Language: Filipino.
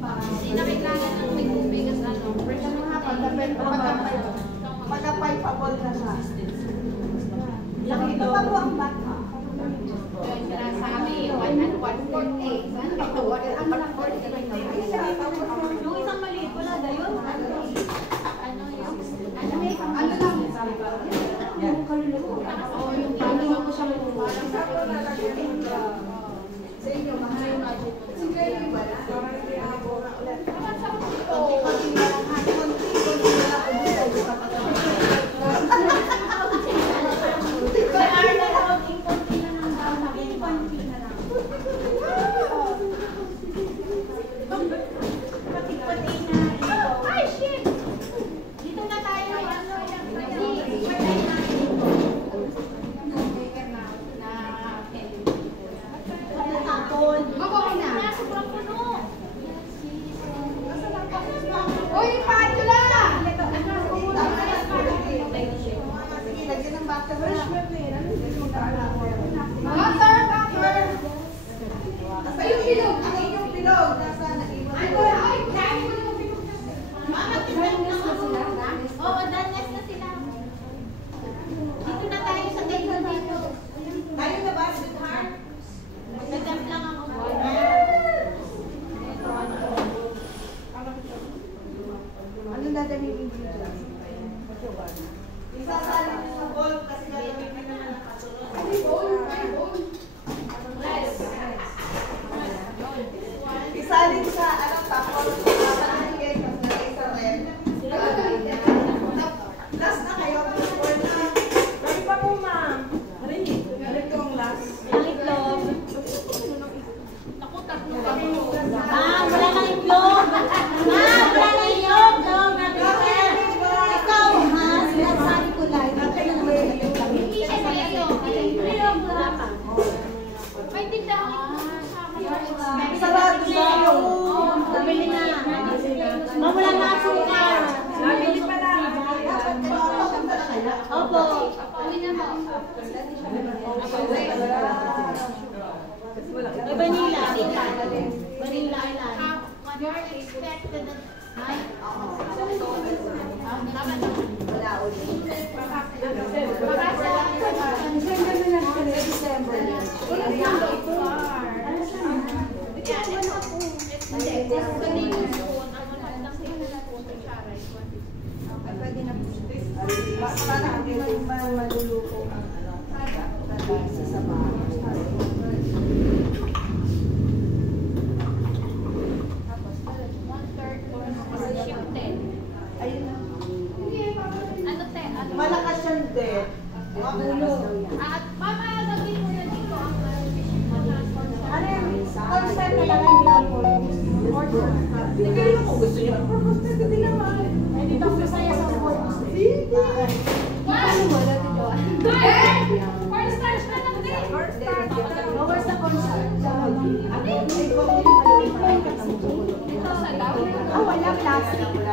Hindi na kailangan ng may tubig as ano. Fresh na nga, pagka-pipeable na siya. Ito pa po ang bata. Yung sinasabi, 140. Saan ka ito? 140. Yung isang maliit wala na yun. Ano yung? Ano lang? Yung Oo, yung ano ko siya parang sa inyo, mahal yung budget. Sige, yung ba? Isalin sa ano tapos papalagay kasi nalagay sa rem. Last na kayo or na. Lagi pa po ma'am. Ito ang last. Ang itlog. Ah, wala nang itlog. Wala nang itlog. Ikaw ha, sinasabi ko lang. hindi siya sa iyo. May tindahan Sarado na yung Bumili na. Ma'am, wala na asukar. nabili pa lang. Opo. Uwi na mo. May vanilla. Vanilla island. Your expected ay Wala ulit. Para hindi maluluko ang sa bahay. Malakas yung debt. at mama sabihin mo na dito ang Ano yung concert na lang ang ginagawa? Hindi mo gusto niyo. Pwede din naman. Hindi ba masaya sa board? One! Four stars na lang din! Lower sa concert. Ito sa daw? Wala plastic.